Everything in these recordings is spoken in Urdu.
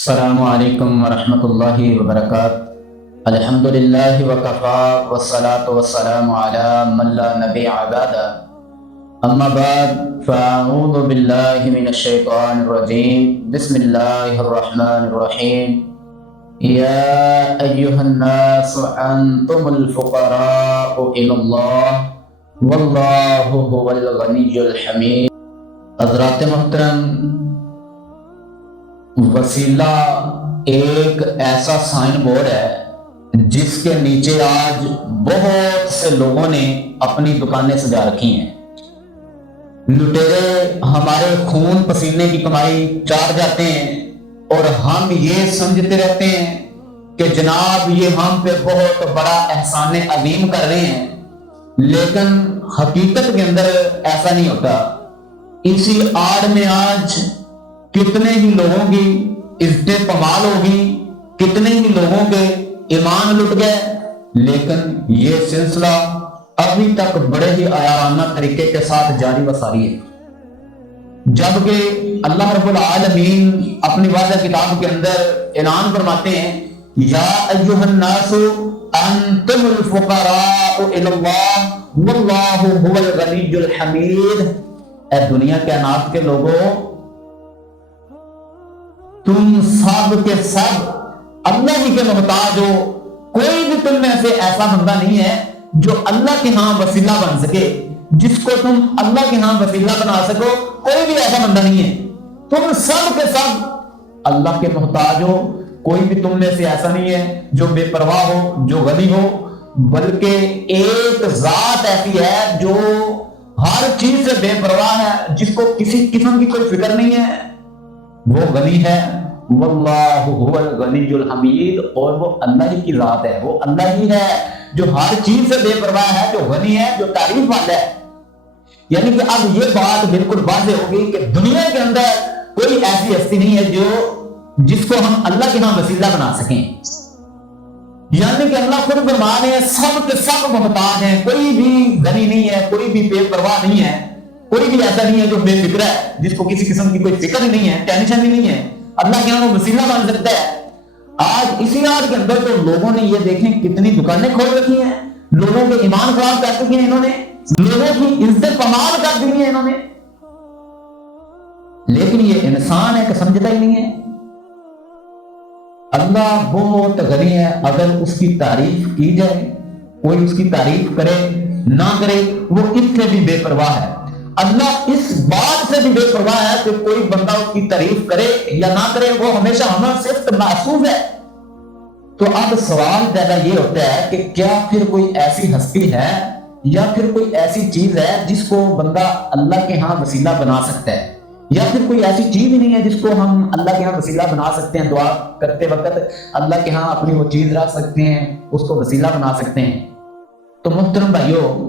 السلام علیکم ورحمۃ اللہ وبرکاتہ۔ الحمدللہ وکفا والصلاة والسلام علی من لا نبی بعدہ، اما بعد فاعوذ باللہ من الشیطان الرجیم، بسم اللہ الرحمن الرحیم۔ یا ایہا الناس انتم الفقراء الی اللہ واللہ هو الغنی الحمید۔ حضرات محترم، وسیلہ ایک ایسا سائن بورڈ ہے جس کے نیچے آج بہت سے لوگوں نے اپنی دکانیں سجا رکھی ہیں۔ لٹیرے ہمارے خون پسینے کی کمائی چار جاتے ہیں اور ہم یہ سمجھتے رہتے ہیں کہ جناب یہ ہم پہ بہت بڑا احسان عظیم کر رہے ہیں، لیکن حقیقت کے اندر ایسا نہیں ہوتا۔ اسی آڑ میں آج کتنے ہی لوگوں کی عزتیں پامال ہوگی، کتنے ہی لوگوں کے ایمان لٹ گئے، لیکن یہ سلسلہ ابھی تک بڑے ہی عیارانہ طریقے کے ساتھ جاری و ساری ہے، جبکہ اللہ رب العالمین اپنی واضح کتاب کے اندر اعلان فرماتے ہیں یا ایھا الناس انتم الفقراء الی اللہ واللہ هو الغنی الحمید۔ اے دنیا کے انات کے لوگوں، تم سب کے سب اللہ ہی کے محتاج ہو۔ کوئی بھی تم میں سے ایسا بندہ نہیں ہے جو اللہ کے ہاں وسیلہ بن سکے، جس کو تم اللہ کے ہاں وسیلہ بنا سکو، کوئی بھی ایسا بندہ نہیں ہے۔ تم سب کے سب اللہ کے محتاج ہو۔ کوئی بھی تم میں سے ایسا نہیں ہے جو بے پرواہ ہو، جو غنی ہو، بلکہ ایک ذات ایسی ہے جو ہر چیز سے بے پرواہ ہے، جس کو کسی قسم کی کوئی فکر نہیں ہے، وہ غنی ہے۔ واللہ هو الغنی الحمید، اور وہ اللہ ہی کی ذات ہے، وہ اللہ ہی ہے جو ہر چیز سے بے پرواہ ہے، جو غنی ہے، جو تعریف والا ہے۔ یعنی کہ اب یہ بات بالکل واضح ہوگی کہ دنیا کے اندر کوئی ایسی ہستی نہیں ہے جس کو ہم اللہ کے ہاں وسیلہ بنا سکیں۔ یعنی کہ اللہ خود فرما رہے ہیں سب کے سب محتاج ہیں، کوئی بھی غنی نہیں ہے، کوئی بھی بے پرواہ نہیں ہے، کوئی بھی ایسا نہیں ہے جو بے فکر ہے، جس کو کسی قسم کی کوئی فکر ہی نہیں ہے، ٹینشن ہی نہیں ہے، اللہ کے ہاں وہ وسیلہ بن سکتا ہے۔ آج اسی آج کے اندر تو لوگوں نے یہ دیکھیں کتنی دکانیں کھول رکھی ہیں، لوگوں کے ایمان خراب کر چکی ہیں انہوں نے، لوگوں کی عزت پامال کر دی ہیں انہوں نے، لیکن یہ انسان ہے کہ سمجھتا ہی نہیں ہے۔ اللہ بہت غنی ہے، اگر اس کی تعریف کی جائے، کوئی اس کی تعریف کرے نہ کرے، وہ اس سے بھی بے پرواہ ہے۔ اللہ اس بات سے بھی بے پرواہ ہے کہ کوئی بندہ اس کی تعریف کرے یا نہ کرے، وہ ہمیشہ ہمیں صرف محسوس ہے۔ تو اب سوال پیدا یہ ہوتا ہے کہ کیا پھر کوئی ایسی ہستی ہے یا پھر کوئی ایسی چیز ہے جس کو بندہ اللہ کے ہاں وسیلہ بنا سکتا ہے، یا پھر کوئی ایسی چیز ہی نہیں ہے جس کو ہم اللہ کے ہاں وسیلہ بنا سکتے ہیں، دعا کرتے وقت اللہ کے ہاں اپنی وہ چیز رکھ سکتے ہیں، اس کو وسیلہ بنا سکتے ہیں۔ تو محترم بھائیو،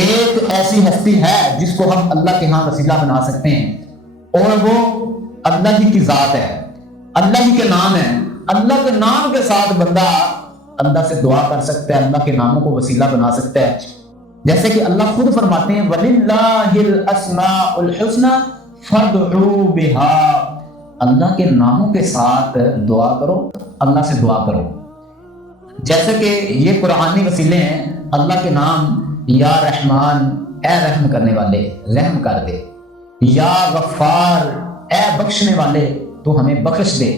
ایک ایسی ہستی ہے جس کو ہم اللہ کے ہاں وسیلہ بنا سکتے ہیں، اور وہ اللہ ہی کی ذات ہے، اللہ ہی کے نام ہے۔ اللہ کے نام کے ساتھ بندہ اللہ سے دعا کر سکتا ہے، اللہ کے ناموں کو وسیلہ بنا سکتا ہے، جیسے کہ اللہ خود فرماتے ہیں وَلِلَّهِ الْأَسْمَاءُ الْحُسْنَى فَادْعُوا بِهَا۔ اللہ کے ناموں کے ساتھ دعا کرو، اللہ سے دعا کرو۔ جیسے کہ یہ قرآنی وسیلے ہیں، اللہ کے نام یا رحمان، اے رحم کرنے والے رحم کر دے، یا غفار، اے بخشنے والے تو ہمیں بخش دے،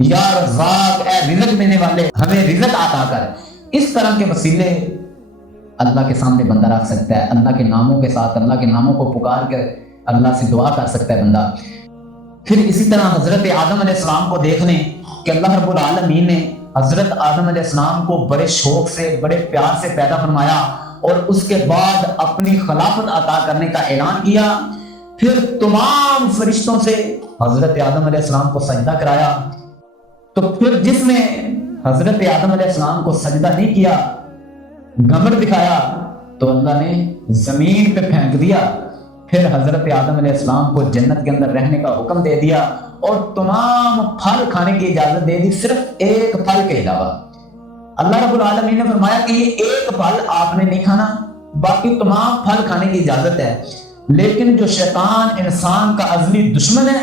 یا رزاق، اے رزق دینے والے ہمیں رزق عطا کر۔ اس طرح کے وسیلے اللہ کے سامنے بندہ رکھ سکتا ہے، اللہ کے ناموں کے ساتھ اللہ کے ناموں کو پکار کر اللہ سے دعا کر سکتا ہے بندہ۔ پھر اسی طرح حضرت آدم علیہ السلام کو دیکھ لیں کہ اللہ رب العالمین نے حضرت آدم علیہ السلام کو بڑے شوق سے، بڑے پیار سے پیدا فرمایا، اور اس کے بعد اپنی خلافت عطا کرنے کا اعلان کیا۔ پھر تمام فرشتوں سے حضرت آدم علیہ السلام کو سجدہ کرایا۔ تو پھر جس نے حضرت آدم علیہ السلام کو سجدہ نہیں کیا، گھمنڈ دکھایا، تو اللہ نے زمین پہ پھینک دیا۔ پھر حضرت آدم علیہ السلام کو جنت کے اندر رہنے کا حکم دے دیا اور تمام پھل کھانے کی اجازت دے دی، صرف ایک پھل کے علاوہ۔ اللہ رب العالمین نے فرمایا کہ یہ ایک پھل آپ نے نہیں کھانا، باقی تمام پھل کھانے کی اجازت ہے۔ لیکن جو شیطان انسان کا ازلی دشمن ہے،